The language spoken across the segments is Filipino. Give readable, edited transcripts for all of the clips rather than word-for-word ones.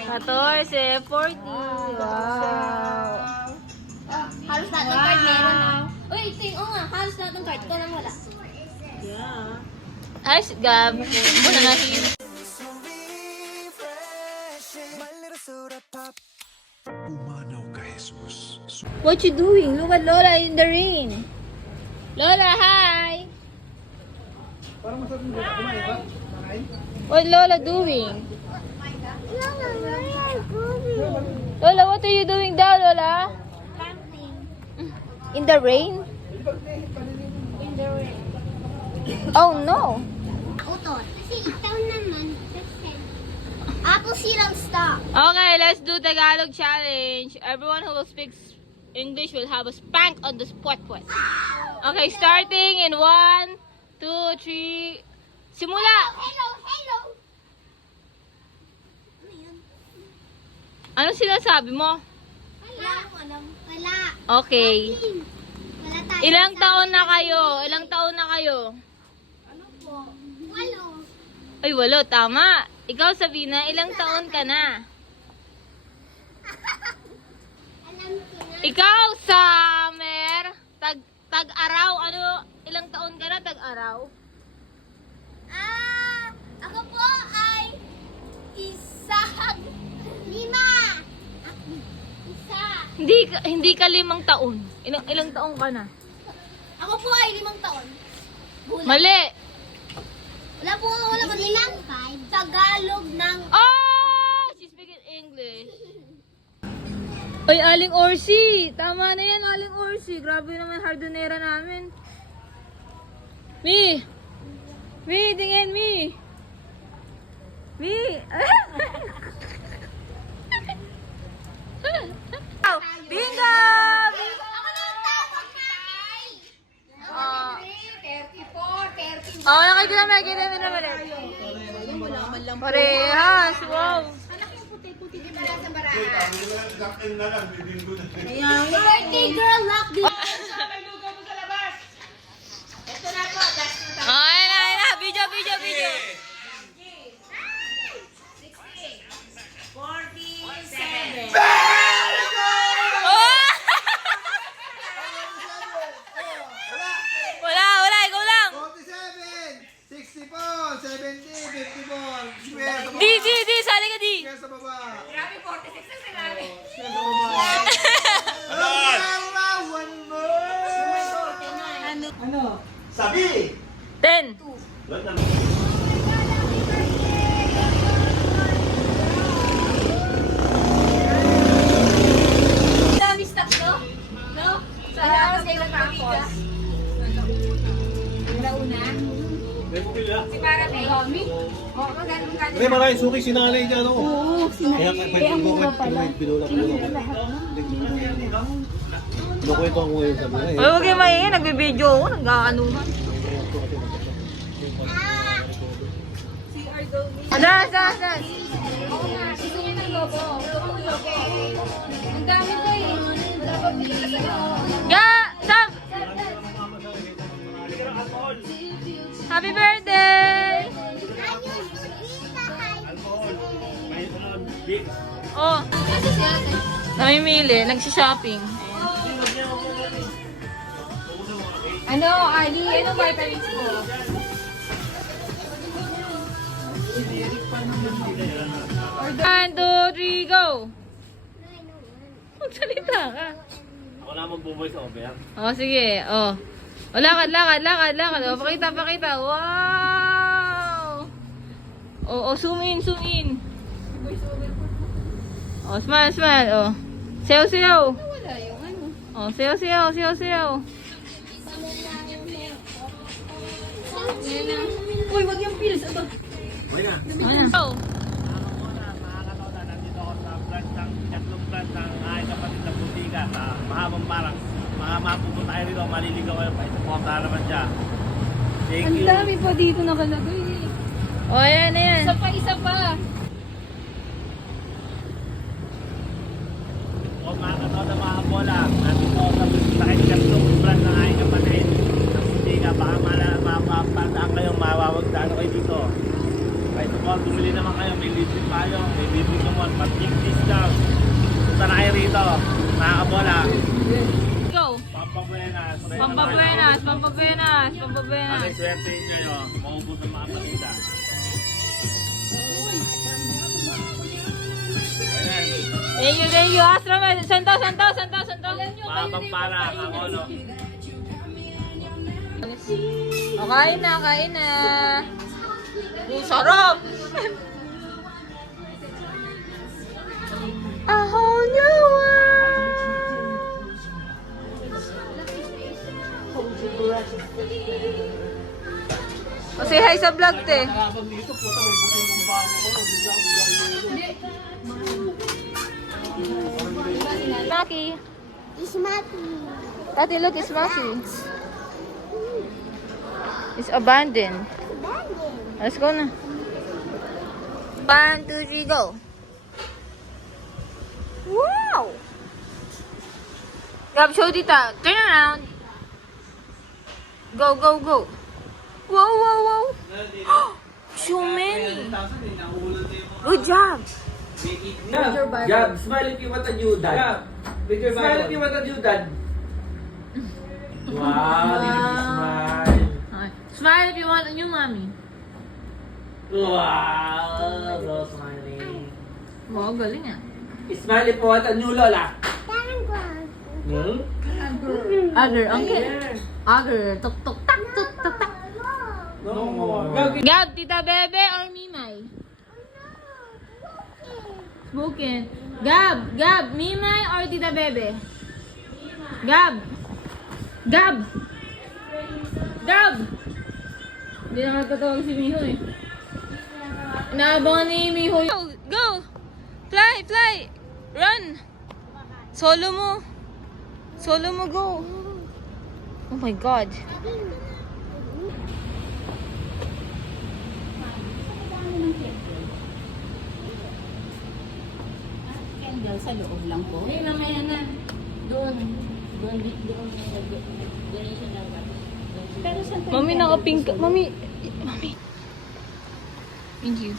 14, 40. Wow. Halos lahat ng card meron na. Uy, ito yung nga. Halos lahat ng card. Ito lang wala. Ay, Gab. Muna natin. Umanaw ka, Jesus. What you doing? Look at Lola in the rain. Lola, hi! What Lola doing? Lola, what are you doing down, Lola? In the rain? In the rain. Oh no! Utot. Kasi ikaw naman. Apple silang stop. Okay, let's do Tagalog challenge. Everyone who will speak English will have a spank on the spot. Okay, starting in 1, 2, 3. Simula! Hello, hello. Ano sinasabi mo? Wala. Wala. Okay. Wala tayo. Ilang taon na kayo? Ilang taon na kayo? Ano po? Walo. Ay, walo. Tama. Ikaw, Sabina, ilang taon ka na? Alam ko na. Ikaw, Summer, tag-araw. Ano, ilang taon ka na tag-araw? Ako po ay lima. Isa. Hindi ka 5 taon. Ilang taon ka na? Ako po ay 5 taon. Bulan. Mali. Wala po, wala ko Tagalog ng... Oh! She's speaking English. Oy, Aling Orsi. Tama na yan, Aling Orsi. Grabe naman hardonera namin. Mi! Mi, tingin, Mi! Mi! Bingo! Ako na ang tawag na! Oh, 34, 30. oh, nakikita naman. Parehas, wow. Birthday girl, lock this. Oh, ayun na. Video. 47. Oh! Wala. Ikaw lang. 47, 64, 70, 54. Square sa baba. Di. Sali ka, di. Square sa baba. Grabe, 46 na sinabi. Square sa baba. One more. Ano? Sabi! 10. Dami stock, no? No? Sa lahat ng tapos. Si Parame. Oh, magandang ka. May maraming suki si nanay dyan, oo. Kaya binulak. Nakwento ako ngayon sa mga Uy, huwag yung maingin. Nagbibideo ako. Nag-aanuhan. Das. Oo nga, gusto niya ng logo. Ang dami ko eh. Dapat bigyan ka sa'yo. Sam! Happy birthday! Oh, Kasi siya, namimili. Nagsishopping. Ano, Ali? Ano vitamins mo? 1, 2, 3, go! Magsalita ka. Ako na mag-voice over. Oh, sige. Oh. Oh, lakad. Oh, pakita. Wow! Oh, zoom in. Oh, smile. Oh. Sayaw. wala yung ano. Oh, sayaw. Uy, wag yung pills. Ito. Okay na. Ano? Oh. Nandito ako sa branch ng tatlong branch ng aking kapatid na butika sa Mahabang Parang. Mga mapupunta tayo rito, maliligaw kayo pa. Isuportahan naman siya. Thank Ang you. dami pa dito nakalagay eh. Oh, ayan. Isa pa. O mga kataon na mga bola, nandito ako sa tatlong branch ng aking kapatid ng butika. Baka mapapandaan kayo, mawawagdaan kayo dito. Kahit Kung bumili naman kayo, may libre tayo, may libre naman, mag-gift discount. Punta na kayo rito, nakakabola. Go! Pampabuenas. Pampabuenas, pampabuenas, pampabuenas. Kami swerte nyo yun, maubos ang mga patinda. Ayan, Thank you, Astro. Santo. papampara, kamono. O, kain na. Sarap! A whole new world. O, say hi sa vlog, te. Maki. It's Maki. Tati, look, it's Maki. It's abandoned. Let's go na. 1, 2, 3, go. Wow! Gab, show tita. Turn around. Go. Wow. So many. Good job. Gab, smile if you want a new dad. Smile if you want a new dad. Wow, smile. Smile if you want a new mommy. Wow, so smiling. Wow, galing ah. Smile if you want a new lola. Hmm? Agar, okay. Agar, tuk tak. No. Gab, Tita Bebe or Mimay? Smoking. Gab, Mimay or Tita Bebe? Gab. Hindi na magtatawag si Miho eh. Inaabangan ni Miho. Go! Fly! Run! Solo mo, go! Oh my God. Candle sa loob lang po. Eh, mamaya na. Doon siya dapat. Pero saan pa Mami, naka-pink ka. Mami. Thank you.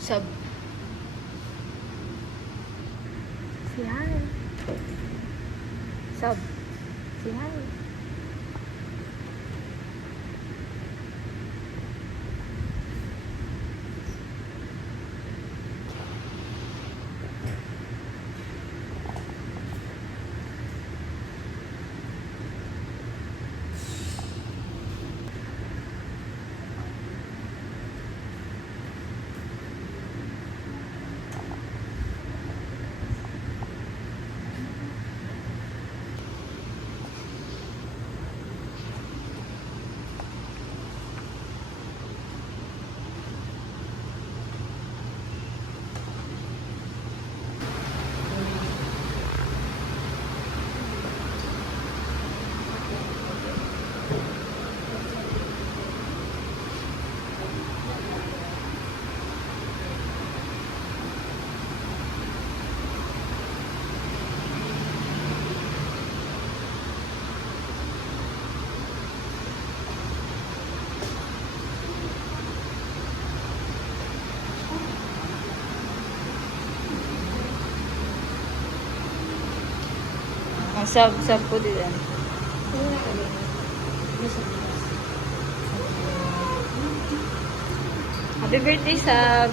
Sub. Say hi. Sub. Say hi. Ang sub po din. Happy birthday, Sab!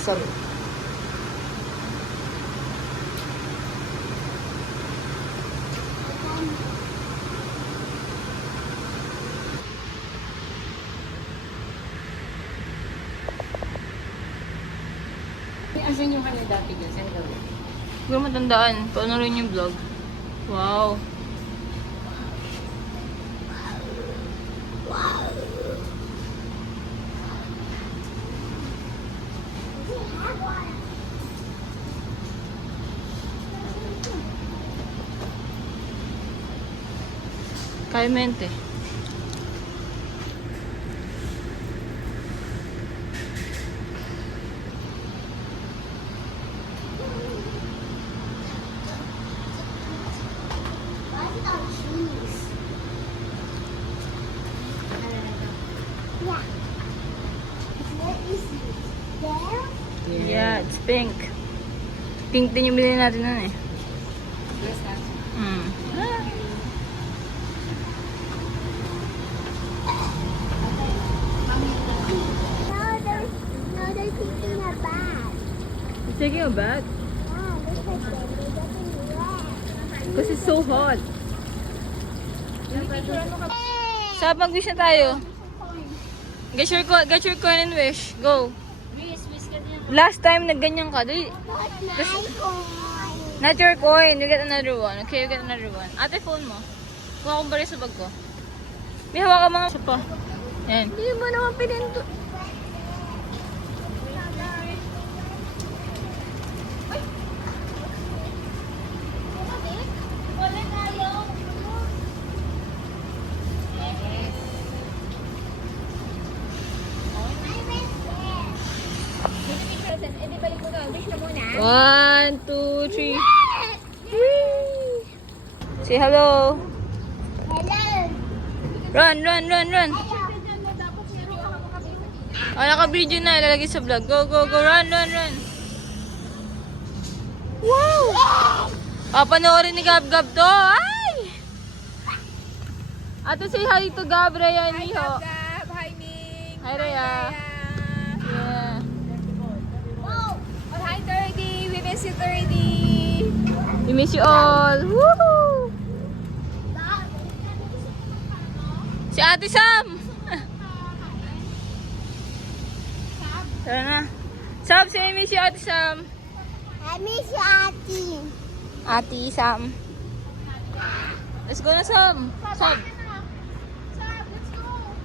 Sab. Asan yung kanya dati dyan? Saan gawin? Siguro matandaan. Paano rin yung vlog? Wow. Kaymente. Yeah, it's pink. Pink din yung bilhin natin nun eh. Mm. Ah. No, they're taking a bath. It's taking a bath? Yeah, look at them. They're getting wet. Because it's so hot. Sab, mag-wish na tayo. Get your coin and wish. Go. Last time, nagganyan ka. Dali. Not my coin. Not your coin. You get another one. Okay, you get another one. Ate, phone mo. Kuha kong bari sa bag ko. May hawak ka mga isa pa. Yan. Hindi mo naman pinindot. One, two, three. Say hello. Hello. Run, run, run, run. Oh, naka-video na. Ilalagay sa vlog. Go, go, go. Run, run, run. Wow! Papanoorin ni Gab Gab to. Ay! Ate, say hi to Gab, Rhea, and Miho. Hi, Ning. Hi, Rhea. Yeah. Oh, Hi, 30. We miss you, 30. We miss you all. Woohoo! Si Ate Sam! Tara na. Sam, say I miss you, Ate Sam. I miss you, Ate. Ate Sam. Let's go na, Sam. Sam.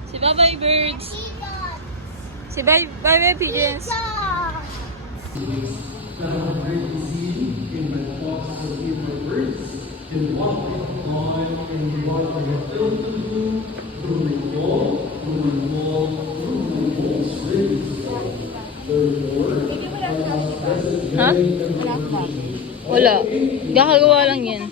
Si bye-bye, birds. Si bye-bye, pigeons. Ha? Wala. Gakagawa lang yan.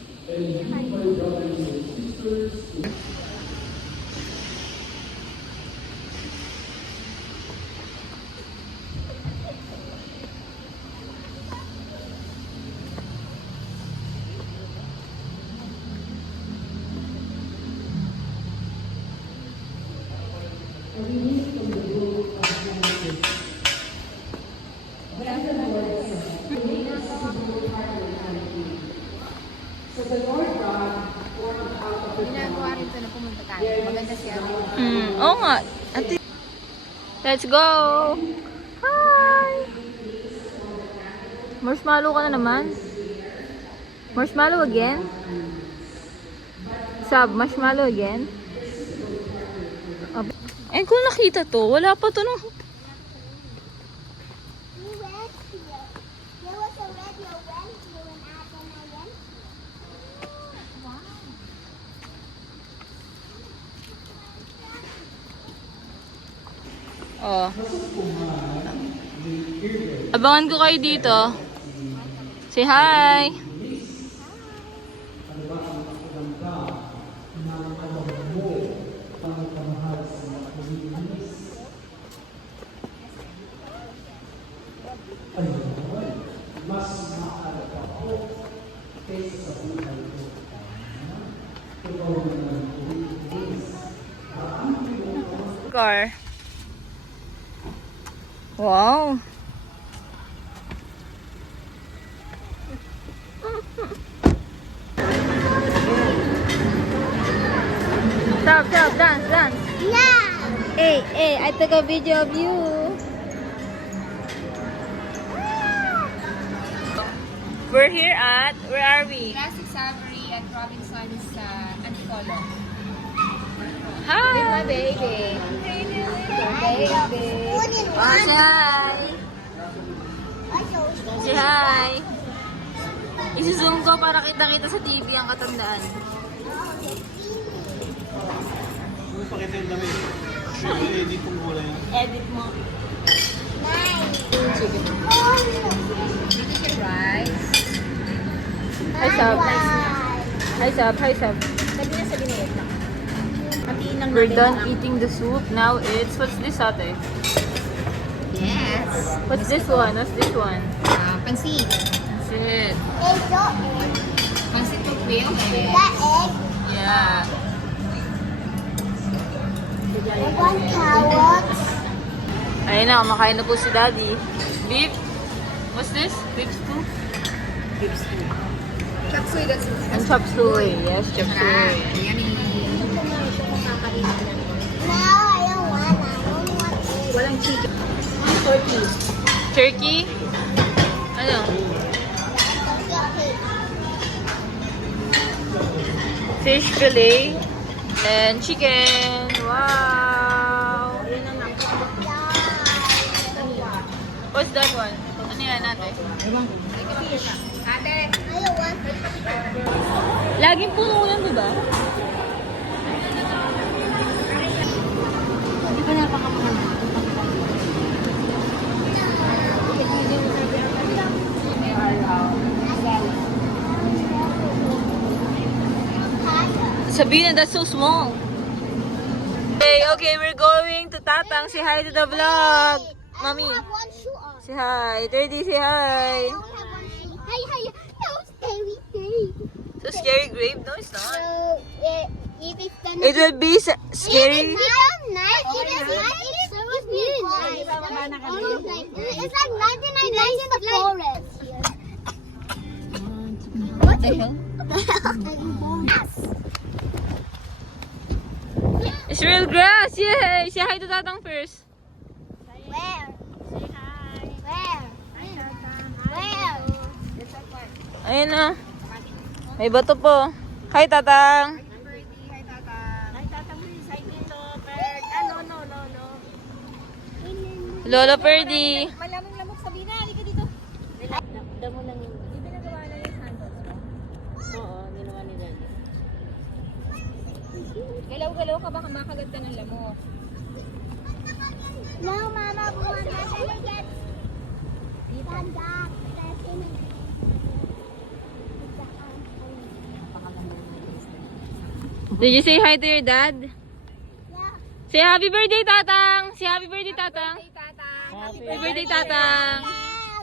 Ginagawa rin ito na pumunta tayo. Maganda siya. Oo nga. Ate. Let's go! Hi! Marshmallow ka na naman? Marshmallow again? Sab, marshmallow again? Eh, kung nakita to, wala pa to nung... There was a radio went to an app and I went. Oh. Abangan ko kayo dito. Say hi! Car. Wow. Stop, stop, dance, dance. Yeah. Hey, hey, I took a video of you. We're here at, where are we? Classic Savory at Robinson's Antipolo. Hi! My baby. Baby. One in Oh, one. say hi! Say hi! Isi-zoom ko para kita-kita sa TV ang katandaan. pakita yung damit. Edit kong kulay. Edit mo. Rice. Hi, Sab. Hi, Sab. Hi, Sab. Pwede na sa binayad lang. Hatiin lang We're natin done ang- eating the soup. Now it's, what's this ate? Yes. What's this one? What's this one? Pansit. That's it. Pansit with real egg. Yeah. Ayun na, kumakain na po si Daddy. Beef. What's this? Beef stew? Chop suey, that's And chop suey. Yes, chop suey. yummy. Walang chicken. Turkey? Ano? Fish fillet. And chicken. Wow! What's that one? Ano yan natin? Ate. Laging puno yan, di ba? Di ba napakamahal? Sabihin na, that's so small. Okay, we're going to Tatang. Say hi to the vlog. Mommy, say hi. 30, say hi. So scary grave? No, it's not. It will be scary. It's like 99 nights in the forest. What the hell? It's real grass! Yay! Say hi to Tatang first. Where? Say hi. Where? Where? Ayun na. May bato po. Hi, Tatang. Lolo Perdi. Malamang lamok sabihin na. Halika dito. Damo lang yung... Hindi pinagawa na yung sandals mo. Oo, ginawa ni Daddy. Galaw-galaw ka baka makagat ka ng lamok. No, Mama, we're not gonna get that. Did you say hi to your dad? Yeah. Say happy birthday, Tatang. Say happy birthday, Tatang. Tata. Happy birthday, Tatang.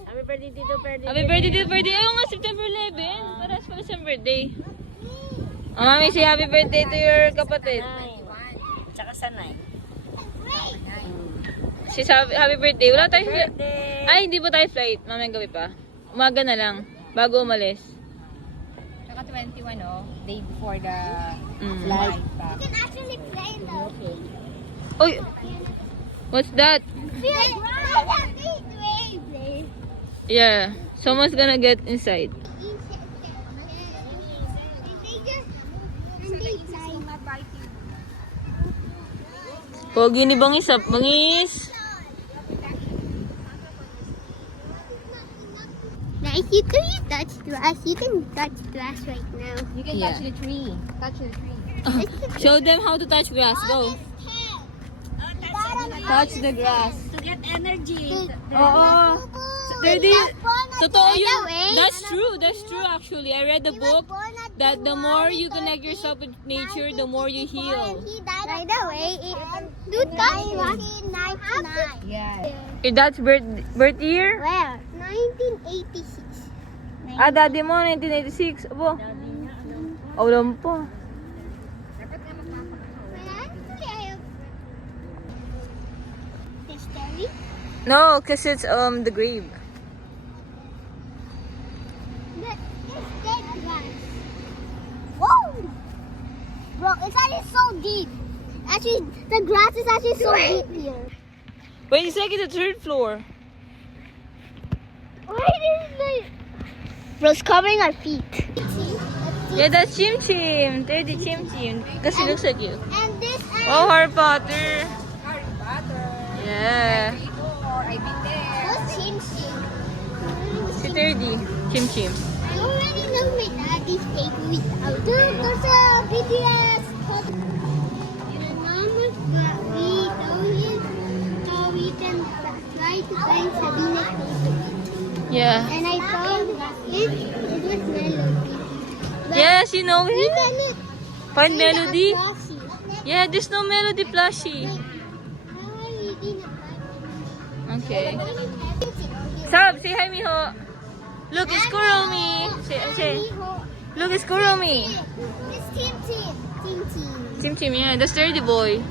Happy birthday, Tito Perdi. Happy birthday, Tito Birthday. Ayaw nga, September 11. Paras pala sa birthday. Oh, Mami, say happy birthday to your kapatid. Tsaka sanay. Si happy birthday. Wala tayo. Ay, hindi pa tayo flight. Mamayang gabi pa. Umaga na lang. Bago umalis. Saka 21 oh. Day before the Flight. flight back. You can actually play in the Oy! What's that? Yeah. Someone's gonna get inside. Pogi ni Bangis. Bangis! Now, if you can touch grass, you can touch grass right now. You can touch the tree. Touch the tree. Show them how to touch grass. Go. Touch the grass. To get energy. Oo. Daddy, totoo By the yun. way, That's true actually. I read the book that the more you connect yourself with nature, the more you heal. By the way, dude, that's 1999. Yeah. Your dad's birth year? Where? 1986. Ah, daddy mo, 1986. Abo. Ulam po. History? No, because it's the grave. It's dead grass. Whoa! Bro, it's actually so deep. Actually, the grass is actually so deep here. Wait, it's like in the third floor. Why is the... Bro, it's covering our feet. Yeah, that's Chim Chim. Daddy Chim Chim. Because he looks like you. And this... Oh, Harry Potter. Harry Potter. Yeah. I've been there. What's Chim Chim? Si 30. Chim Chim. I already know my daddy's favorite out. Dude, there's a big ass... Mama Yeah. And I found it was Melody. Yes, you know Look it. at it. Find See, Melody. the plushie. Yeah, there's no Melody plushie. Wait, how are you eating a Okay. plushie? Sab, say hi, Miho. Look, it's Kuromi. Say. Look, it's Kuromi. It's Tim Tim. Tim Tim. Tim Tim, yeah, the sturdy boy.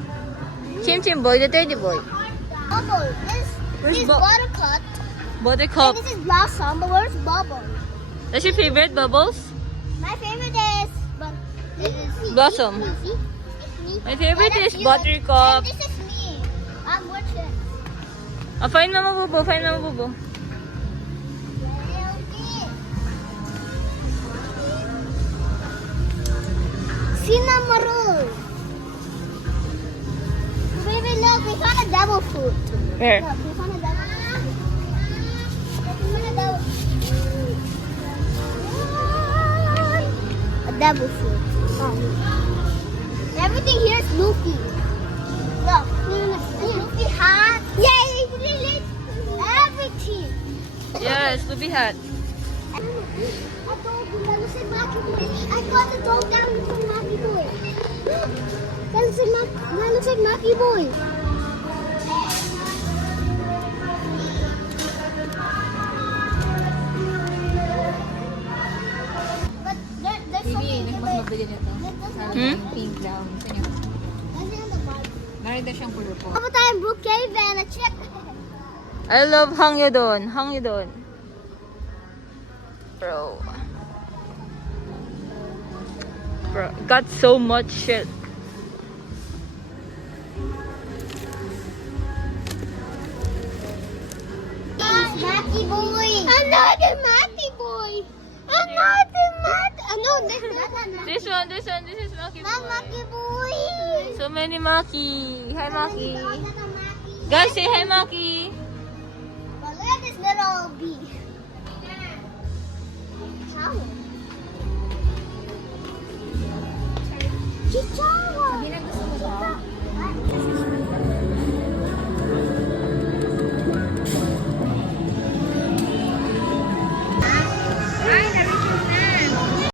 Tim Tim boy, the sturdy boy. Bubble. Where's This is Bu- Buttercup. Buttercup. And this is Blossom, but where's Bubble? That's your favorite, Bubbles? My favorite is Blossom. My favorite is Buttercup. And this is me. I'm watching. Oh, find Mama Bubo, find Mama Bubo. Cinnamon. Baby, look, we found a devil fruit. Where? Look, we found a devil fruit. We found a devil fruit. A devil fruit. Everything here is Luffy. Look, Luffy hat. Yay! Everything. Yes, Luby hat. I told you that looks like Maki Boy. I got the dog down from Maki Boy. That looks like Maki Boy. But there's something Mas to mabili nito. Pink daw. Gusto niyo? Narito siyang purple. Kapag tayo Brook Cave and a check. I love Hangyodon. Hangyodon. Bro. Bro, got so much shit. Maki Boy. Another Maki Boy. Another Maki. No, this is not This is Maki Not boy. Maki Boy. So many Maki. Hi, Maki. Maki. Guys, say hi, Maki. But look at this little bee. How? Chicha.